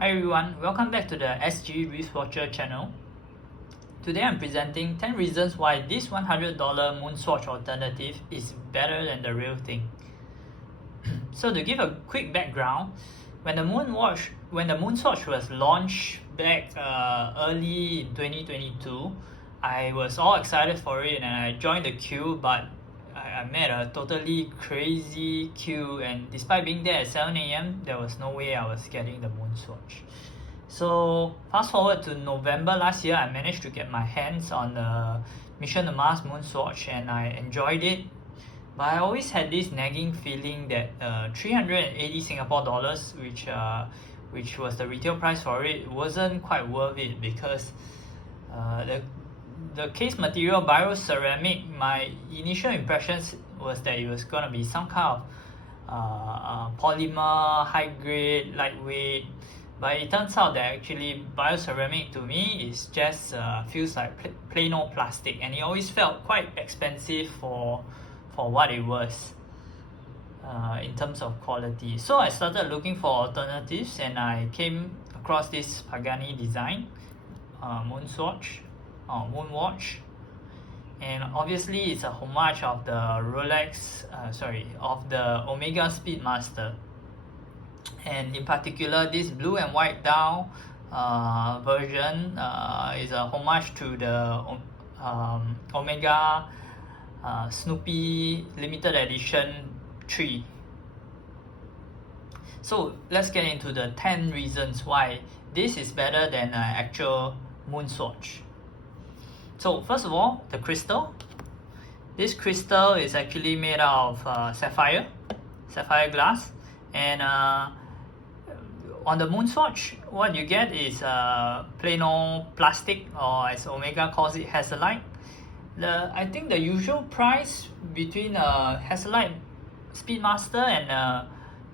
Hi everyone, welcome back to the SG Moonswatcher channel. Today I'm presenting 10 reasons why this $100 Moonswatch alternative is better than the real thing. So to give a quick background, when the Moonswatch was launched back early in 2022, I was all excited for it and I joined the queue, but I met a totally crazy queue, and despite being there at 7 a.m, there was no way I was getting the Moonswatch. So fast forward to November last year, I managed to get my hands on the Mission to Mars Moonswatch and I enjoyed it. But I always had this nagging feeling that 380 Singapore dollars, which was the retail price for it, wasn't quite worth it because the case material bioceramic, my initial impressions was that it was going to be some kind of polymer, high grade, lightweight, but it turns out that actually bioceramic to me is just feels like plain old plastic, and it always felt quite expensive for what it was in terms of quality. So I started looking for alternatives and I came across this Pagani design Moonswatch, and obviously it's a homage of the of the Omega Speedmaster, and in particular this blue and white dial version is a homage to the Omega Snoopy limited edition 3. So let's get into the 10 reasons why this is better than an actual Moonswatch. So first of all, the crystal. This crystal is actually made out of sapphire glass, and on the Moonswatch, what you get is plain old plastic, or as Omega calls it, Hazellite. I think the usual price between a Hazellite Speedmaster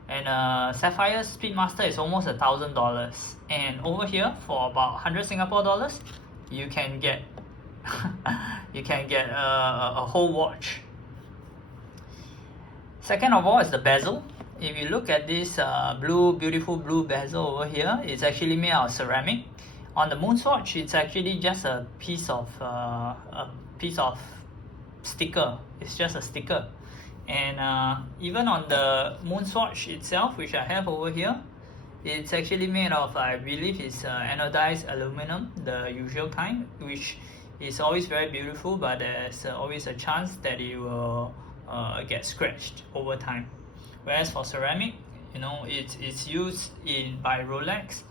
and Sapphire Speedmaster is almost $1,000, and over here for about 100 Singapore dollars, you can get a whole watch. Second of all is the bezel. If you look at this beautiful blue bezel over here, it's actually made out of ceramic. On the Moonswatch, it's actually just a piece of sticker. It's just a sticker. And even on the Moonswatch itself, which I have over here, it's actually made of, I believe it's anodized aluminum, the usual kind, which is always very beautiful, but there's always a chance that it will get scratched over time. Whereas for ceramic, it's used by Rolex.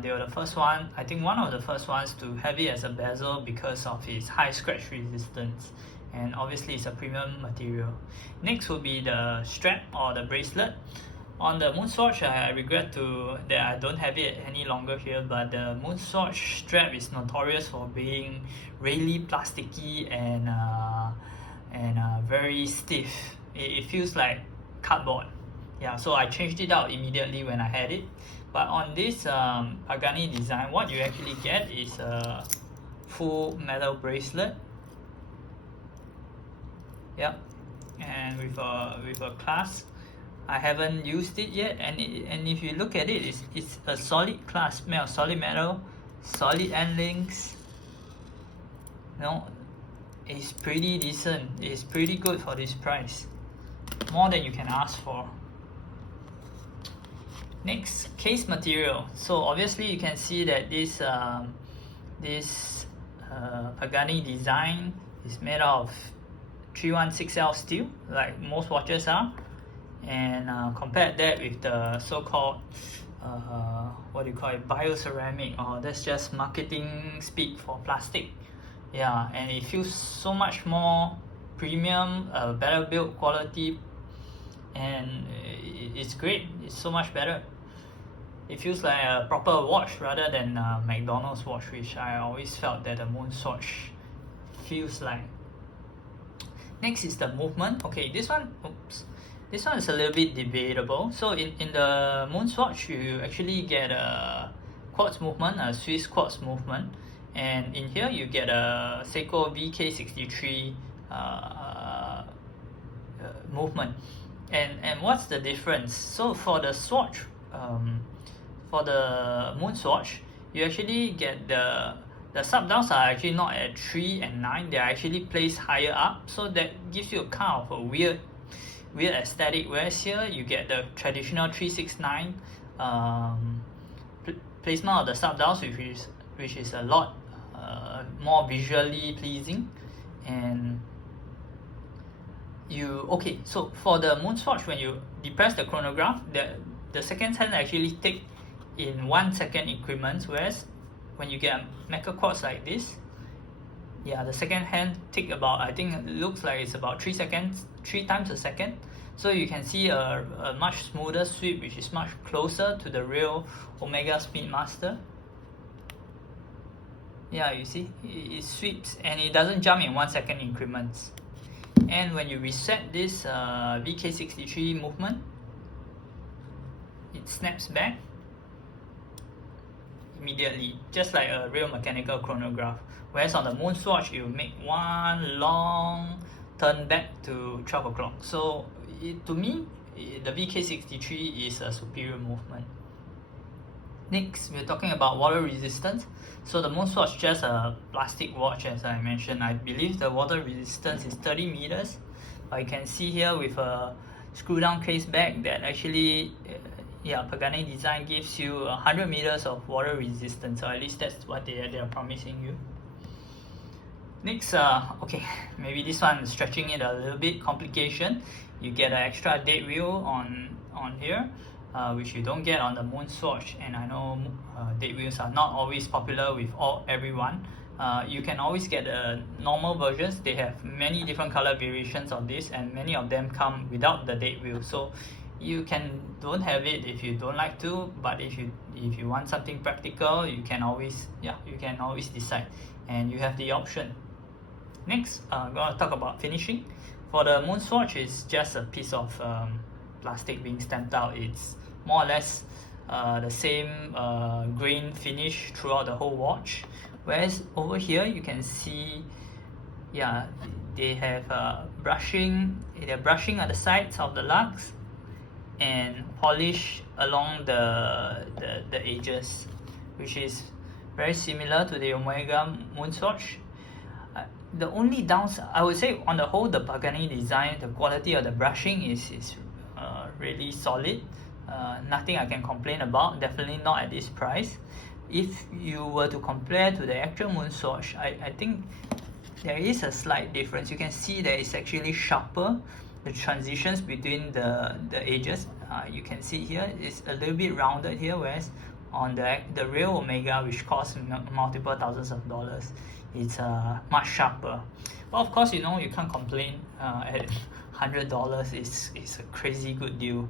They were the first one, I think one of the first ones to have it as a bezel because of its high scratch resistance, and obviously it's a premium material. Next would be the strap or the bracelet. On the Moonswatch, I regret that I don't have it any longer here, but the Moonswatch strap is notorious for being really plasticky and very stiff. It feels like cardboard. Yeah, so I changed it out immediately when I had it. But on this Pagani design, what you actually get is a full metal bracelet. Yep, and with a clasp. I haven't used it yet, and if you look at it, it's a solid clasp made of solid metal, solid end links. It's pretty decent. It's pretty good for this price, more than you can ask for. Next, case material. So obviously you can see that this Pagani design is made out of 316L steel, like most watches are, and compare that with the so-called bioceramic, or that's just marketing speak for plastic. Yeah, and it feels so much more premium, better build quality, and it's great. It's so much better. It feels like a proper watch rather than a McDonald's watch, which I always felt that the Moonswatch feels like. Next is the movement. Okay, this one is a little bit debatable. So in the Moonswatch, you actually get a quartz movement, a Swiss quartz movement, and in here you get a Seiko VK63 movement. And what's the difference? So for the swatch, for the Moonswatch, you actually get the sub-dials are actually not at 3 and 9, they are actually placed higher up, so that gives you a kind of a weird aesthetic, whereas here you get the traditional 369 placement of the sub-dials, which is a lot more visually pleasing. And so for the Moonswatch, when you depress the chronograph, the seconds hand actually tick in 1 second increments, whereas when you get a mecha quartz like this, the second hand tick about, I think it looks like it's about 3 seconds, 3 times a second. So you can see a much smoother sweep, which is much closer to the real Omega Speedmaster. Yeah, you see, it sweeps and it doesn't jump in 1 second increments. And when you reset this VK63 movement, it snaps back immediately, just like a real mechanical chronograph. Whereas on the Moonswatch, you make one long turn back to 12 o'clock. So to me, the VK63 is a superior movement. Next, we're talking about water resistance. So the Moonswatch is just a plastic watch, as I mentioned. I believe the water resistance is 30 meters. But you can see here with a screw down case back that actually Pagani design gives you 100 meters of water resistance, or at least that's what they are promising you. Next, maybe this one is stretching it a little bit. Complication. You get an extra date wheel on here, which you don't get on the Moonswatch. And I know date wheels are not always popular with everyone. You can always get the normal versions. They have many different color variations of this, and many of them come without the date wheel. So you don't have it if you don't like to, but if you want something practical, you can always decide, and you have the option. Next, I'm going to talk about finishing. For the Moonswatch, it's just a piece of plastic being stamped out. It's more or less the same grain finish throughout the whole watch. Whereas over here, you can see, they have brushing. They're brushing at the sides of the lugs and polish along the edges, which is very similar to the Omega Moonswatch. The only downside, I would say, on the whole, the Pagani design, the quality of the brushing is really solid. Nothing I can complain about, definitely not at this price. If you were to compare to the actual Moonswatch, I think there is a slight difference. You can see that it's actually sharper. The transitions between the edges, you can see here, it's a little bit rounded here, whereas on the real Omega, which costs multiple thousands of dollars, it's much sharper. But of course, you can't complain. At $100, it's a crazy good deal.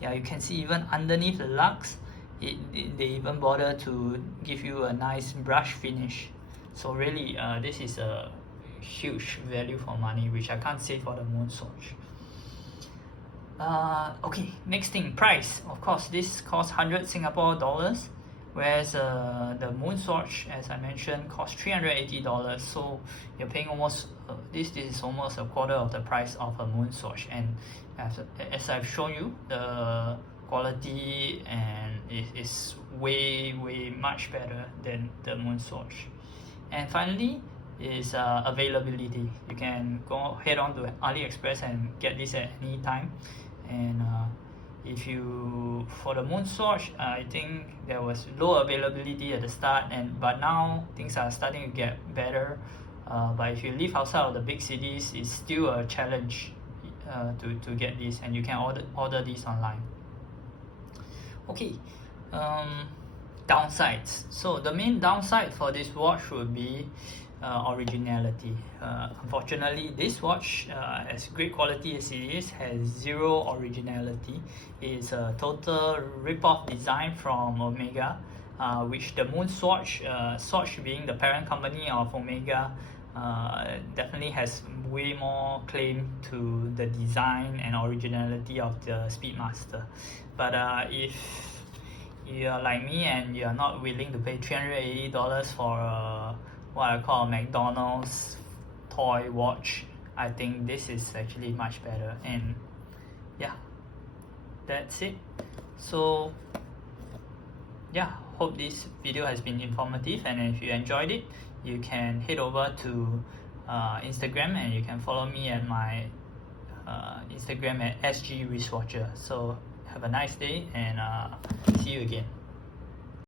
You can see even underneath the lugs, they even bother to give you a nice brush finish. So really, this is a huge value for money, which I can't say for the Moonswatch. Next thing, price. Of course, this costs 100 Singapore dollars, whereas the Moonswatch, as I mentioned, costs $380. So you're paying almost this is almost a quarter of the price of a Moonswatch. And as I've shown you, the quality and is way much better than the Moonswatch. And finally is availability. You can head on to AliExpress and get this at any time. And for the Moonswatch, I think there was low availability at the start, but now things are starting to get better. But if you live outside of the big cities, it's still a challenge to get this, and you can order this online. Downsides. So the main downside for this watch would be originality. Unfortunately, this watch, as great quality as it is, has zero originality. It's a total rip-off design from Omega, which the Moonswatch, Swatch being the parent company of Omega, definitely has way more claim to the design and originality of the Speedmaster. But if you're like me and you're not willing to pay $380 for what I call a McDonald's toy watch, I think this is actually much better. And yeah, that's it. So yeah, hope this video has been informative, and if you enjoyed it, you can head over to Instagram, and you can follow me at my Instagram at SG Wristwatcher. So have a nice day, and see you again.